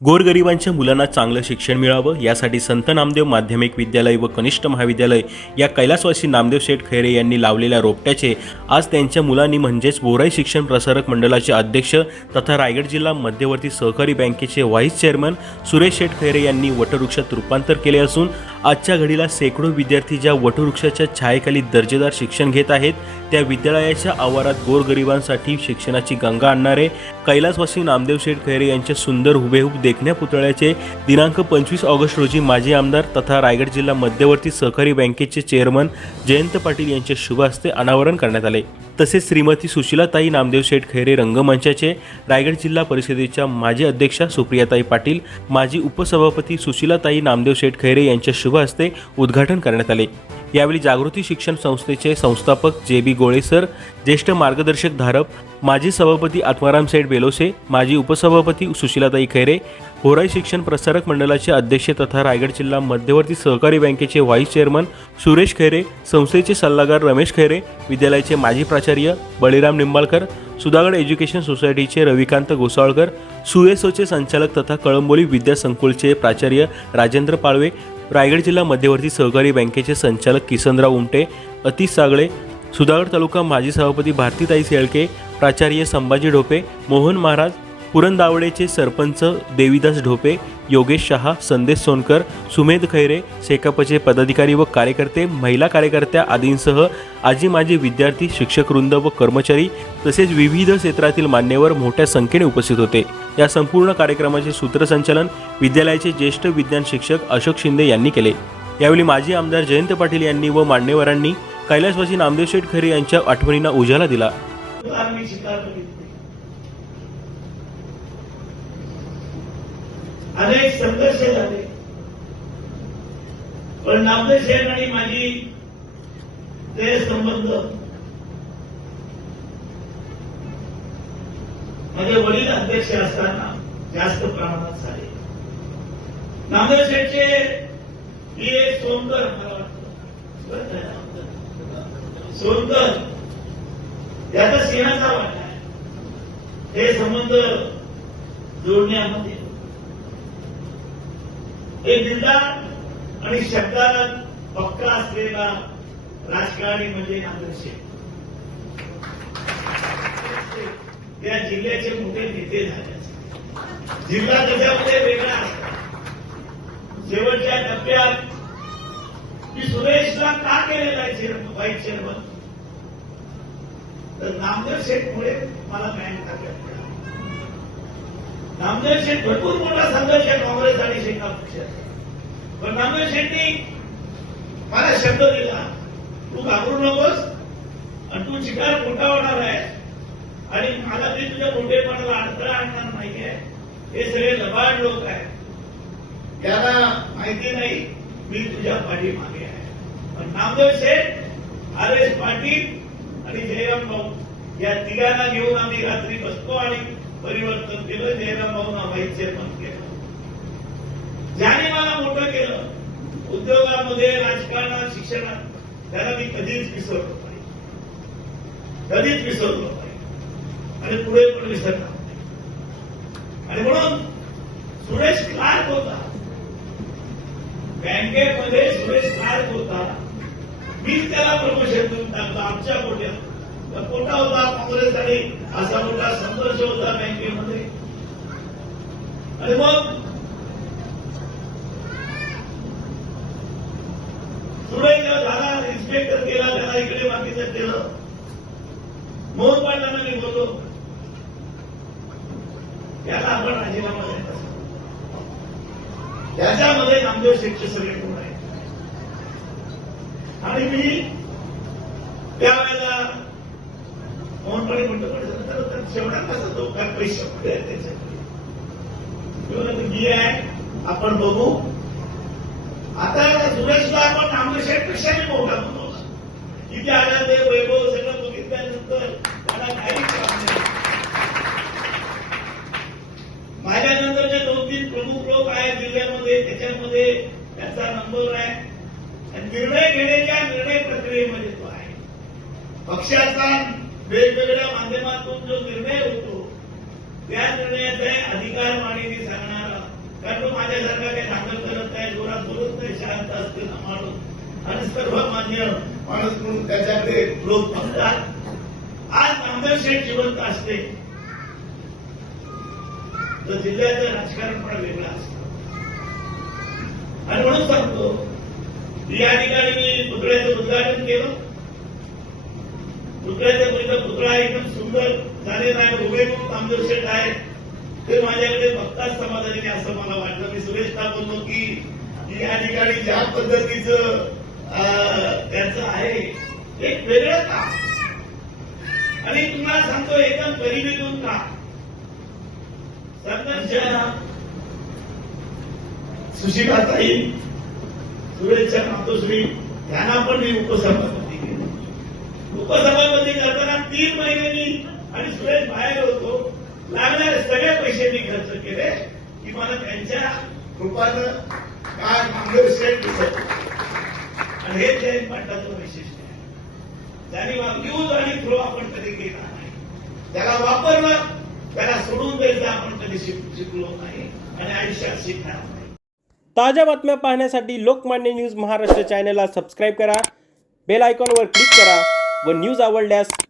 गोरगरिबांच्या मुलांना चांगलं शिक्षण मिळावं यासाठी संत नामदेव माध्यमिक विद्यालय व कनिष्ठ महाविद्यालय या कैलासवासी नामदेव शेठ खैरे यांनी लावलेल्या रोपट्याचे आज त्यांच्या मुलांनी म्हणजेच बोराई शिक्षण प्रसारक मंडळाचे अध्यक्ष तथा रायगड जिल्हा मध्यवर्ती सहकारी बँकेचे व्हाईस चेअरमन सुरेश शेठ खैरे यांनी वटवृक्षात रूपांतर केले असून आजच्या घडीला शेकडो विद्यार्थी ज्या वटवृक्षाच्या छायेखाली दर्जेदार शिक्षण घेत आहेत त्या विद्यालयाच्या आवारात गोरगरिबांसाठी शिक्षणाची गंगा आणणारे कैलासवासी नामदेव शेठ खैरे यांच्या सुंदर हुबेहूब देखण्या पुतळ्याचे दिनांक पंचवीस ऑगस्ट रोजी माजी आमदार तथा रायगड जिल्हा मध्यवर्ती सहकारी बँकेचे चेअरमन जयंत पाटील यांच्या शुभ हस्ते अनावरण करण्यात आले. तसेच श्रीमती सुशीलाताई नामदेव शेठ खैरे रंगमंचाचे रायगड जिल्हा परिषदेच्या माजी अध्यक्षा सुप्रियाताई पाटील माजी उपसभापती सुशीलाताई नामदेव शेठ खैरे यांच्या शुभ हस्ते उद्घाटन करण्यात आले. यावेळी जागृती शिक्षण संस्थेचे संस्थापक जे बी गोळेसर ज्येष्ठ मार्गदर्शक धारप माजी सभापती आत्माराम सेठ बेलोसे माजी उपसभापती सुशीलाताई खैरे होराई शिक्षण प्रसारक मंडळाचे अध्यक्ष तथा रायगड जिल्हा मध्यवर्ती सहकारी बँकेचे व्हाईस चेअरमन सुरेश खैरे संस्थेचे सल्लागार रमेश खैरे विद्यालयाचे माजी प्राचार्य बळीराम निंबाळकर सुधागड एज्युकेशन सोसायटीचे रविकांत गोसाळकर सुएसोचे संचालक तथा कळंबोली विद्यासंकुलचे प्राचार्य राजेंद्र पाळवे रायगड जिल्हा मध्यवर्ती सहकारी बँकेचे संचालक किसनराव उमटे अतिश सागळे सुधागड तालुका माजी सभापती भारतीताई सेळके प्राचार्य संभाजी ढोपे मोहन महाराज पुरंदावडेचे सरपंच देवीदास ढोपे योगेश शहा संदेश सोनकर सुमेध खैरे शेकापचे पदाधिकारी व कार्यकर्ते महिला कार्यकर्त्या आदींसह आजी माजी विद्यार्थी शिक्षक वृंद व कर्मचारी तसेच विविध क्षेत्रातील मान्यवर मोठ्या संख्येने उपस्थित होते. या संपूर्ण कार्यक्रमाचे सूत्रसंचालन विद्यालयाचे ज्येष्ठ विज्ञान शिक्षक अशोक शिंदे यांनी केले. यावेळी माजी आमदार जयंत पाटील यांनी व मान्यवरांनी कैलासवासी नामदेव शेठ खरे यांच्या आठवणींना उजाला दिला आम्ही शिकार बघितले अनेक संघर्ष झाले. पण नामदेव शेठ आणि माझी ते संबंध माझे वडील अध्यक्ष असताना जास्त प्रमाणात झाले. नामदेव शेठचे ही एक सोनकर मला वाटतं. सोनकर त्याचा सिंहाचा वाटा आहे. हे संबंध जोडण्यामध्ये एक जिल्हा आणि शब्दाला पक्का असलेला राजकारणी म्हणजे नांदेड शेठ त्या जिल्ह्याचे मोठे नेते झाले. जिल्हा त्याच्यामध्ये वेगळा असतो. शेवटच्या टप्प्यात की सुरेशला का केलेला आहे चेअरमन व्हाईस चेअरमन तर नामदेव शेठमुळे मला बँक खात्यात मिळाला नामदेव शेठ भरपूर मोठा संघर्ष काँग्रेस आणि शेखा पक्षाचा पण नामदेव शेट्टी मला शब्द दिला तू घाबरू नकोस आणि तू शिकार मोठा होणार आहे आणि मला ते तुझ्या मोठेपणाला अडथळा आणणार नाहीये. हे सगळे लबाड लोक आहेत. त्याला माहिती नाही मी तुझ्या पाठीमागे आहे. पण नामदेव शेठ आर एस पाटील आणि जयराम भाऊ या तिघांना घेऊन आम्ही रात्री बसतो आणि परिवर्तन केलं जयराम भाऊना व्हाईस चेअरमन केलं. ज्याने मला मोठं केलं उद्योगामध्ये राजकारणात शिक्षणात त्याला मी कधीच विसरलो नाही. कधीच विसरलो नाही. आणि पुढे पण विसरणार आणि म्हणून सुरेश क्लार्क होता. बँकेमध्ये सुरेश क्लार्क होता. मी त्याला प्रमोशन देऊन टाकलं आमच्या कोट्यात कोटा होता काँग्रेस आणि असा मोठा संघर्ष होता बँकेमध्ये. आणि मग सुरेश जेव्हा झाला इन्स्पेक्टर केला त्याला इकडे बाकीचं केलं. मोहन पाटलांना मी बोललो त्याला आपण राजीनामा द्यायचा. त्याच्यामध्ये नामदेव शेठचे सगळे गुण आहेत. आणि मी त्यावेळेला मोहनपणे म्हणतो पण तर- शेवटा कसा तो काय पैसे कुठे आहेत त्याच्याकडे मी आहे आपण बघू. आता सुरेशला आपण नामदेव शेठ पेक्षाही मोठा म्हणतो किती आल्या ते वैभव सगळं बघितल्यानंतर त्याला काहीच माझ्यानंतर जे दोन तीन प्रमुख लोक आहेत जिल्ह्यामध्ये त्याच्यामध्ये त्याचा नंबर आहे. आणि निर्णय घेण्याच्या निर्णय प्रक्रियेमध्ये तो आहे. पक्षाचा वेगवेगळ्या माध्यमातून जो निर्णय होतो त्या निर्णयाचा अधिकार मानेने सांगणारा कारण तो माझ्यासारखा काही दाखल करत नाही जोरात बोलत नाही शांत असते ना माणूस आणि सर्व मान्य माणूस म्हणून त्याच्याकडे लोक बघतात. आज नांदरशेठ जिवंत असते. तर जिल्ह्याचं राजकारण पण वेगळं असत. आणि म्हणून सांगतो या ठिकाणी मी पुतळ्याचं उद्घाटन केलं. पुतळ्याच्या पुढचा पुतळा एकदम सुंदर झालेला आहे उभे नामदेव शेठ आहेत. ते माझ्याकडे बघताच समाधानी असं मला वाटलं. मी सुरेशला बोललो की या ठिकाणी ज्या पद्धतीचं त्याचं आहे एक वेगळं का? आणि तुम्हाला सांगतो एकदम गरिबीतून का? सरपंचच्या सुशिलाताई सुरेशच्या मातोश्री यांना पण मी उपसभापती केलं उपसभापती तीन महिने मी आणि सुरेश बाहेर होतो. लागणारे सगळे पैसे मी खर्च केले. की मला त्यांच्या रूपानं काय मागेल सेट दिसत आणि हे जयंत पाटलाचं वैशिष्ट्य आहे. त्यांनी यूज आणि थ्रो आपण कधी केला नाही. त्याला वापरलं त्याला सोडून द्यायचं आपण कधी शिकलो नाही आणि आयुष्यात शिकणार नाही. ताज्या बातम्या पाहण्यासाठी लोकमान्य न्यूज महाराष्ट्र चॅनलला सबस्क्राईब करा. बेल आयकॉनवर क्लिक करा व न्यूज आवडल्यास